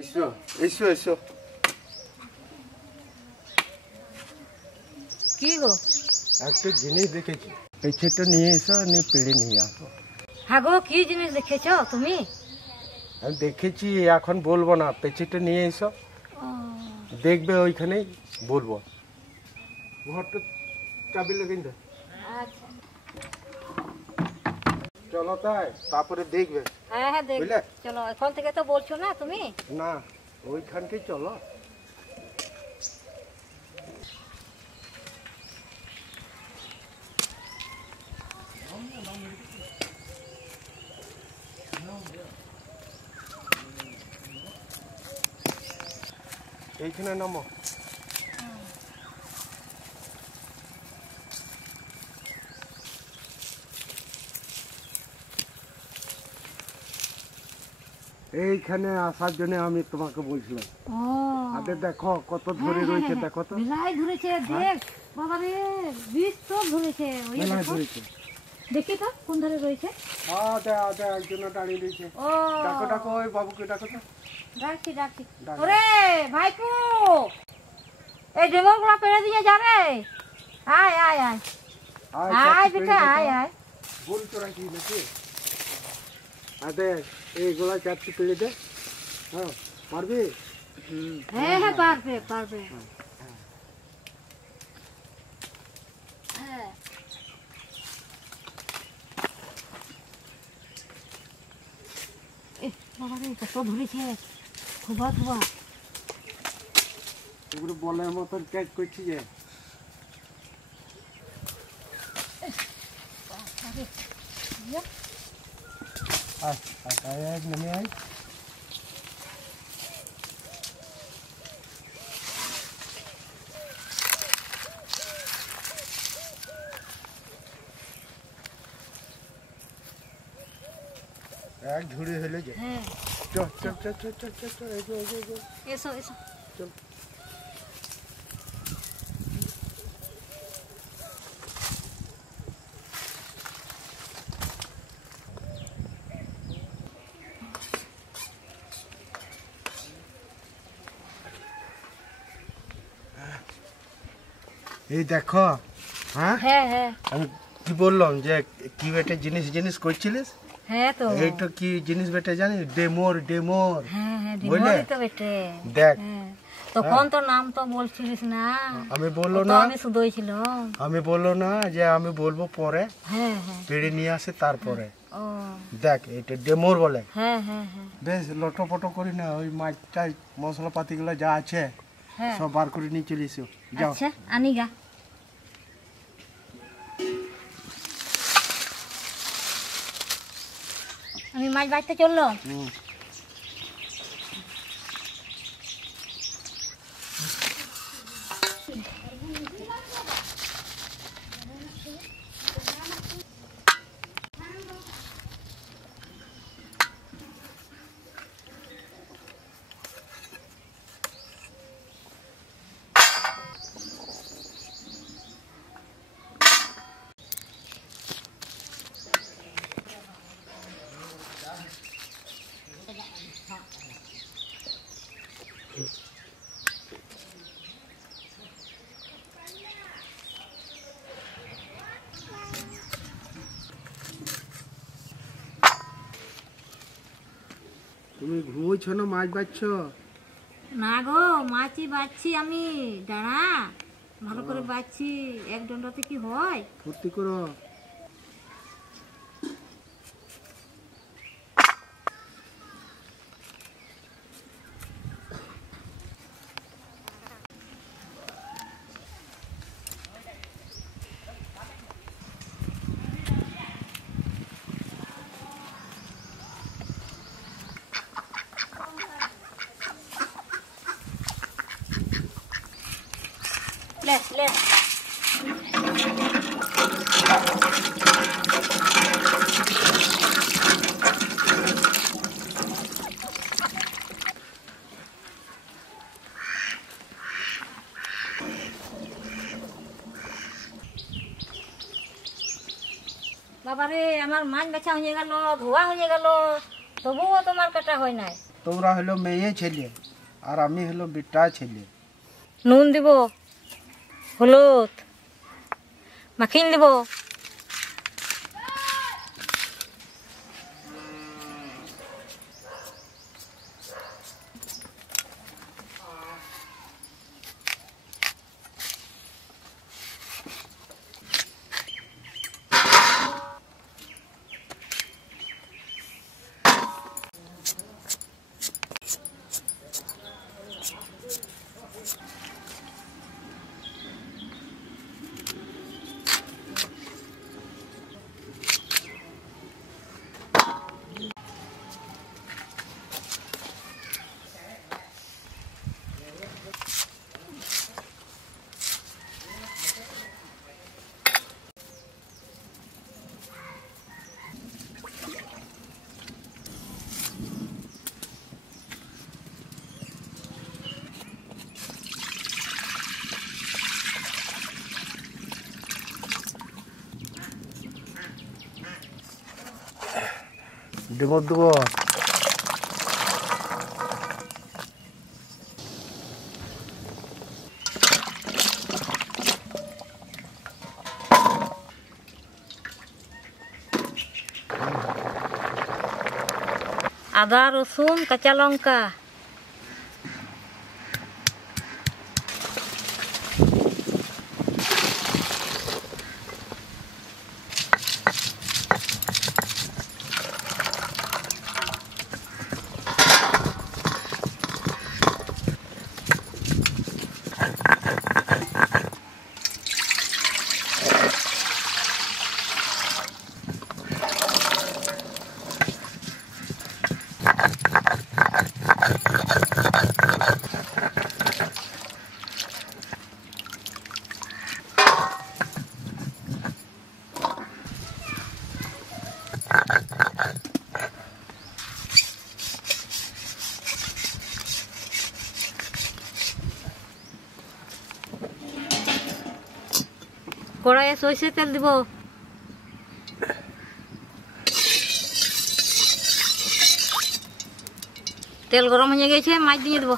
এসো এসো এসো। কি গো? একটা জিনিস দেখেছি, পেছাটা নিয়ে এসো, নিয়ে পেড়ে নিয়ে আসো। হ্যাঁ গো, কি জিনিস দেখেছো তুমি? আমি দেখেছি, এখন বলবো না, পেছাটা নিয়ে এসো, দেখবে ওইখানেই বলবো। ঘরটা চাবি লেগে দে। আচ্ছা চলো তাই, তারপরে দেখবে। হ্যাঁ হ্যাঁ দেখ, চলো। এখন থেকে তো বলছো না তুমি? না, ওইখানটাই চলো। এইখানে নামো। এইখানে আসার জন্য আমি তোমাকে বলছিলাম। আগে দেখো কত ধরে রয়েছে, দেখো তো। বিলাই ধরেছে, দেখ বাবা রে, বিষ তো ধরেছে। ওই দেখো, দেখি তো কোন ধারে রয়েছে। একজন দাঁড়িয়ে রয়েছে। ডাকো ডাকো, ওই বাবুকে ডাকো তো। ডাকছি ডাকছি। ওরে ভাইপু, এই ডেমন গুলা পেড়ে দিয়ে যাবে। আয় আয় আয় আয় বেটা, আয় আয়। বল তোরা কি নাকি? আদে এইগুলা চারটি পেড়ে দে। হ্যাঁ পারবি? হ্যাঁ হ্যাঁ পারবে পারবে। হ্যাঁ বাবা রে, কত ধরেছে, থুবা থুবা। এগুলো বলের মতন ক্যাচ করছি যে। নেমে আয়। এক ঝুড়ি হলে যে। চল চল চল চল চল চল চল, এগো এগো এগো। এসো এসো চল। এই দেখো। হ্যাঁ হ্যাঁ হ্যাঁ, আমি কি বললাম যে কি বেটে জিনিস জিনিস করছিলিস? হ্যাঁ তো এইটা কি জিনিস বেটে জানিস? ডেমোর ডেমোর। হ্যাঁ হ্যাঁ, ডিমরি তো বেটে। দেখ তখন তো নাম তো বলছিলিস না। আমি বললো তো না, আমি শুধুই ছিলাম। আমি বললো না যে আমি বলবো পরে, হ্যাঁ হ্যাঁ পেড়ে নিয়ে আসে তারপরে। ও দেখ এটা ডেমোর বলে। হ্যাঁ হ্যাঁ হ্যাঁ বেশ লটোপটো করি না, ওই মাছটা মশলাপাতিগুলো যা আছে হ্যাঁ। সব বার করে নিয়ে চলে এসো। যাও। আচ্ছা আনি গা। আমি মাছ বাড়তে চললো। তুমি ঘুমোইছ না মাছ বাচ্ছ? না গো, মাছই বাচ্ছি আমি। দাঁড়া, ভালো করে বাচ্ছি। এক দণ্ডতে কি হয়? ফুর্তি করো। লে লে। বাবারে, আমার মাছ বেচা হয়ে গেল, ধোয়া হয়ে গেল, তবুও তোমার কাটা হয় নাই। তোমরা হলো মেয়ে ছেলে আর আমি হলো বিটা ছেলে। নুন দিব, হলুদ মাখিন দিব। ডিমর দেবো। আদা, রসুন, কাঁচা লঙ্কা। কড়াইয়ে সরষের তেল দিব। তেল গরম হয়ে গেছে, মাছ দিয়ে দেবো।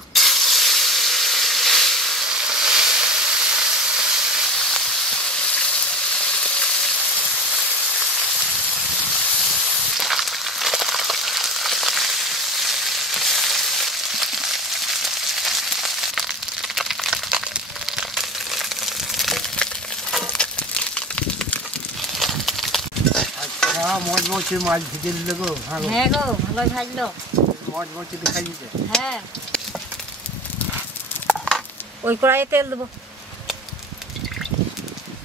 মচমচে মাছ ভেজে দিলে গো। হ্যাঁ গো, ভালোই ভাজলো। মচমচে দেখাই দিতে। হ্যাঁ, ওই কড়াইয়ে তেল দেবো।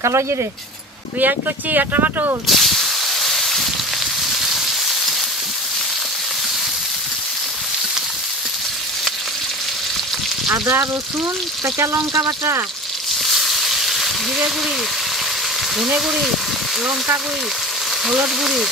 কালো জিরে, পেঁয়াজ কুচি আর টমাটো। আদা, রসুন, কাঁচা লঙ্কা বাটা, জিরে গুঁড়ি, ধনে গুঁড়ি, লঙ্কা গুঁড়ি, হলুদ গুঁড়ি।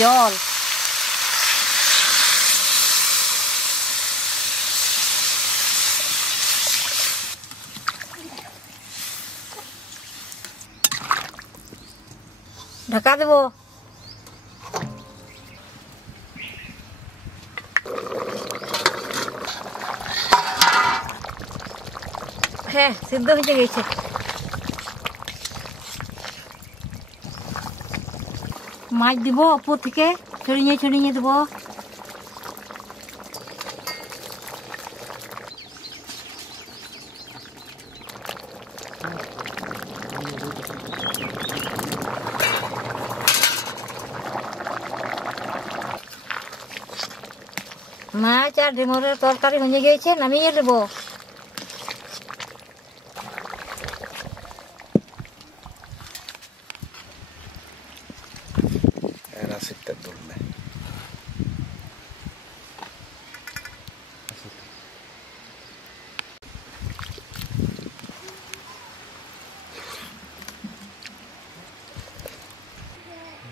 জল, ঢাকা দেবো। হ্যাঁ, সিদ্ধ হয়ে গেছে। মাছ দিব উপর থেকে, ছড়িয়ে ছড়িয়ে দেবো। মাছ আর ডিমের তরকারি হয়ে গেছে, নামিয়ে দেবো।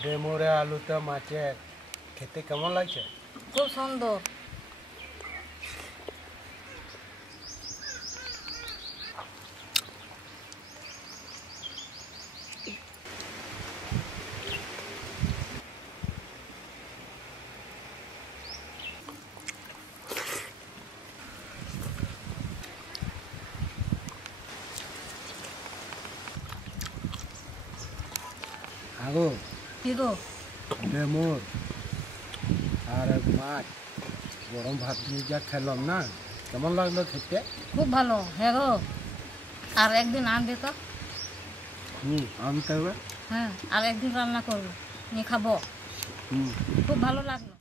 ডেমোরে আলুটা মাছের খেতে কেমন লাগছে? খুব সুন্দর। আগো কি গো? ডেমোর আর মাছ গরম ভাত দিয়ে যা খেলাম না, কেমন লাগলো খেতে? খুব ভালো। হ্যাঁ গো, আর একদিন আনবে তো। আনতে হবে। হ্যাঁ, আর একদিন রান্না করবো, নিয়ে খাবো। হুম। খুব ভালো লাগলো।